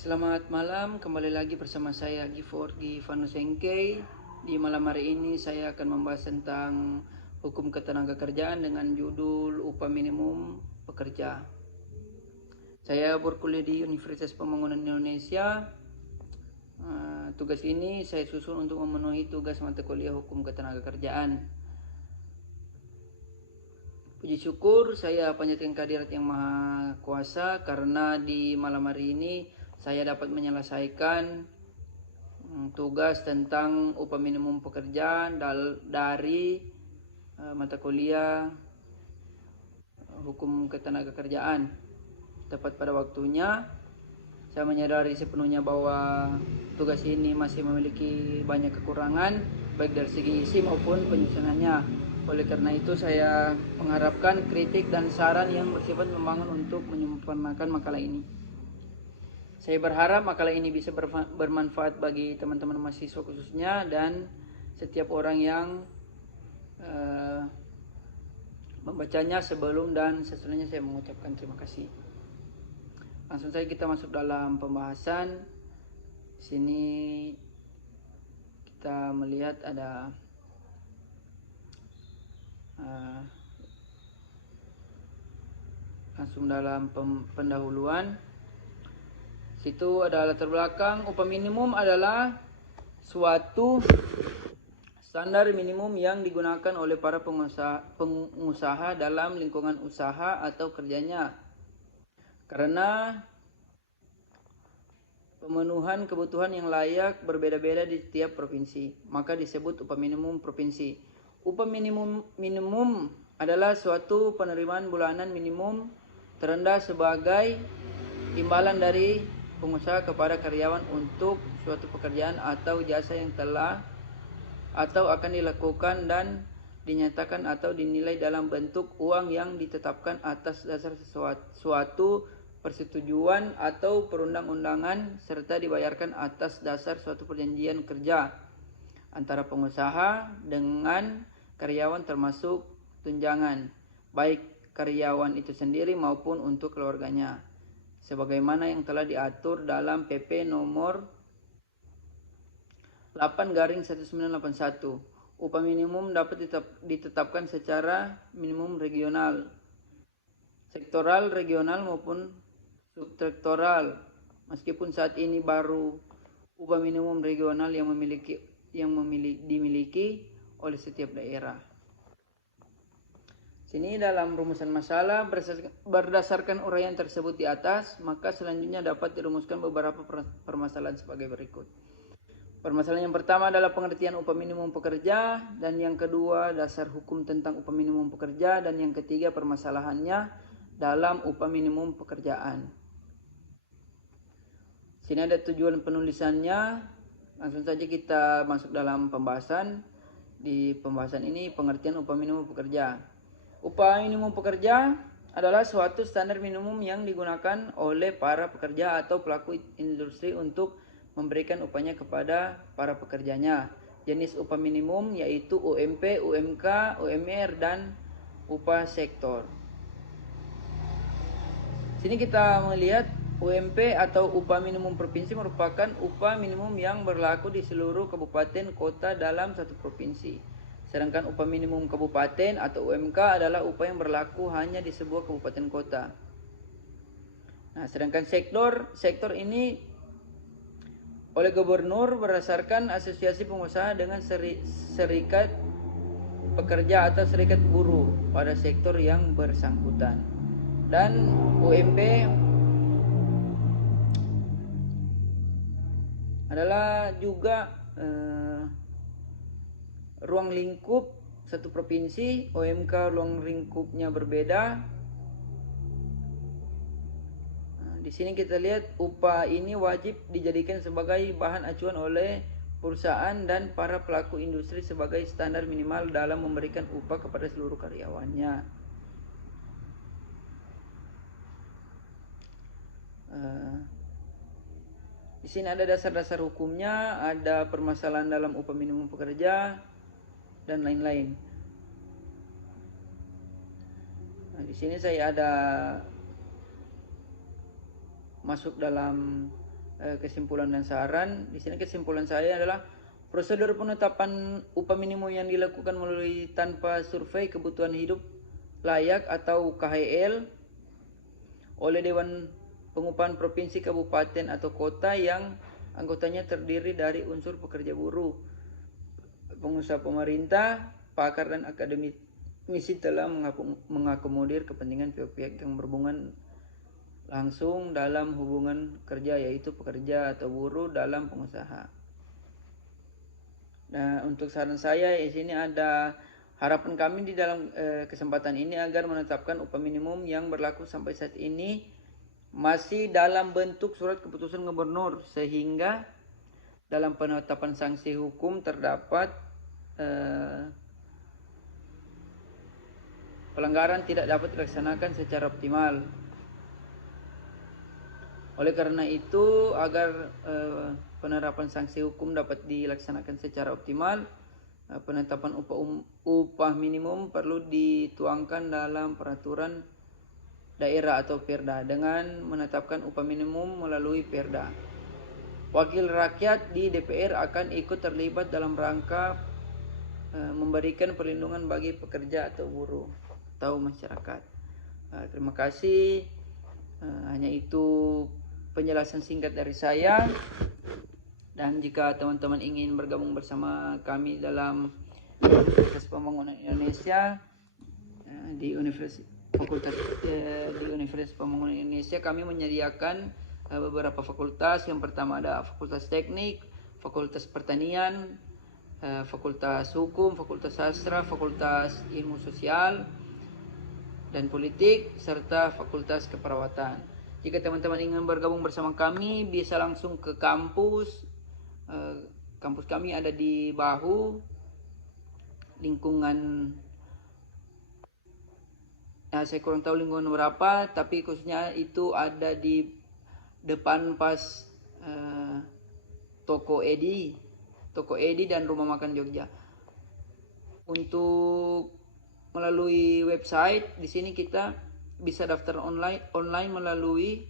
Selamat malam, kembali lagi bersama saya Givorgi Vanusengkei. Di malam hari ini saya akan membahas tentang hukum ketenagakerjaan dengan judul upah minimum pekerja. Saya berkuliah di Universitas Pembangunan Indonesia. Tugas ini saya susun untuk memenuhi tugas mata kuliah hukum ketenagakerjaan. Puji syukur saya panjatkan kehadirat yang maha kuasa karena di malam hari ini saya dapat menyelesaikan tugas tentang upah minimum pekerjaan dari mata kuliah hukum ketenagakerjaan. Tepat pada waktunya. Saya menyadari sepenuhnya bahwa tugas ini masih memiliki banyak kekurangan baik dari segi isi maupun penyusunannya. Oleh karena itu saya mengharapkan kritik dan saran yang bersifat membangun untuk menyempurnakan makalah ini. Saya berharap makalah ini bisa bermanfaat bagi teman-teman mahasiswa khususnya dan setiap orang yang membacanya. Sebelum dan sesudahnya saya mengucapkan terima kasih. Langsung saja kita masuk dalam pembahasan. Di sini kita melihat ada langsung dalam pendahuluan. Situ ada latar belakang. Upah minimum adalah suatu standar minimum yang digunakan oleh para pengusaha dalam lingkungan usaha atau kerjanya. Karena pemenuhan kebutuhan yang layak berbeda-beda di setiap provinsi, maka disebut upah minimum provinsi. Upah minimum adalah suatu penerimaan bulanan minimum terendah sebagai imbalan dari pengusaha kepada karyawan untuk suatu pekerjaan atau jasa yang telah atau akan dilakukan dan dinyatakan atau dinilai dalam bentuk uang yang ditetapkan atas dasar suatu persetujuan atau perundang-undangan serta dibayarkan atas dasar suatu perjanjian kerja antara pengusaha dengan karyawan termasuk tunjangan baik karyawan itu sendiri maupun untuk keluarganya sebagaimana yang telah diatur dalam PP nomor 8/1981. Upah minimum dapat ditetapkan secara minimum regional, sektoral, regional maupun subsektoral. Meskipun saat ini baru upah minimum regional yang dimiliki oleh setiap daerah. Sini dalam rumusan masalah berdasarkan uraian tersebut di atas, maka selanjutnya dapat dirumuskan beberapa permasalahan sebagai berikut. Permasalahan yang pertama adalah pengertian upah minimum pekerja, dan yang kedua dasar hukum tentang upah minimum pekerja, dan yang ketiga permasalahannya dalam upah minimum pekerjaan. Sini ada tujuan penulisannya. Langsung saja kita masuk dalam pembahasan. Di pembahasan ini pengertian upah minimum pekerja. Upah minimum pekerja adalah suatu standar minimum yang digunakan oleh para pekerja atau pelaku industri untuk memberikan upahnya kepada para pekerjanya. Jenis upah minimum yaitu UMP, UMK, UMR, dan upah sektor. Sini kita melihat UMP atau upah minimum provinsi merupakan upah minimum yang berlaku di seluruh kabupaten kota dalam satu provinsi. Sedangkan upah minimum kabupaten atau UMK adalah upah yang berlaku hanya di sebuah kabupaten kota. Nah, sedangkan sektor ini oleh gubernur berdasarkan asosiasi pengusaha dengan serikat pekerja atau serikat buruh pada sektor yang bersangkutan. Dan UMP adalah juga ruang lingkup satu provinsi. UMK ruang lingkupnya berbeda. Di sini kita lihat upah ini wajib dijadikan sebagai bahan acuan oleh perusahaan dan para pelaku industri sebagai standar minimal dalam memberikan upah kepada seluruh karyawannya. Di sini ada dasar-dasar hukumnya, ada permasalahan dalam upah minimum pekerja, dan lain-lain. Nah, di sini saya ada masuk dalam kesimpulan dan saran. Di sini kesimpulan saya adalah prosedur penetapan upah minimum yang dilakukan melalui tanpa survei kebutuhan hidup layak atau KHL oleh Dewan Pengupahan Provinsi, Kabupaten atau Kota yang anggotanya terdiri dari unsur pekerja buruh, pengusaha pemerintah, pakar dan akademisi telah mengakomodir kepentingan pihak-pihak yang berhubungan langsung dalam hubungan kerja, yaitu pekerja atau buruh dalam pengusaha. Nah, untuk saran saya di sini ada harapan kami di dalam kesempatan ini agar menetapkan upah minimum yang berlaku sampai saat ini masih dalam bentuk surat keputusan gubernur, sehingga dalam penetapan sanksi hukum terdapat pelanggaran tidak dapat dilaksanakan secara optimal. Oleh karena itu, agar penerapan sanksi hukum dapat dilaksanakan secara optimal, penetapan upah minimum perlu dituangkan dalam peraturan daerah atau Perda dengan menetapkan upah minimum melalui Perda. Wakil rakyat di DPR akan ikut terlibat dalam rangka memberikan perlindungan bagi pekerja atau buruh atau masyarakat. Terima kasih. Hanya itu penjelasan singkat dari saya. Dan jika teman-teman ingin bergabung bersama kami dalam Universitas Pembangunan Indonesia di Universitas Pembangunan Indonesia, kami menyediakan beberapa fakultas. Yang pertama ada Fakultas Teknik, Fakultas Pertanian, Fakultas Hukum, Fakultas Sastra, Fakultas Ilmu Sosial dan Politik, serta Fakultas Keperawatan. Jika teman-teman ingin bergabung bersama kami, bisa langsung ke kampus. Kampus kami ada di Bahu, lingkungan, saya kurang tahu lingkungan berapa, tapi khususnya itu ada di depan pas Toko Edi dan Rumah Makan Jogja. Untuk melalui website, di sini kita bisa daftar online melalui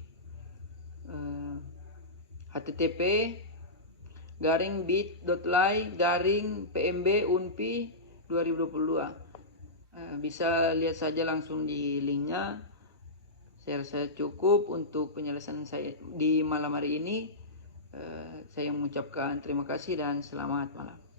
http://bit.ly/PMB-UNPI 2022. Bisa lihat saja langsung di linknya. Saya rasa cukup untuk penjelasan saya di malam hari ini. Saya mengucapkan terima kasih dan selamat malam.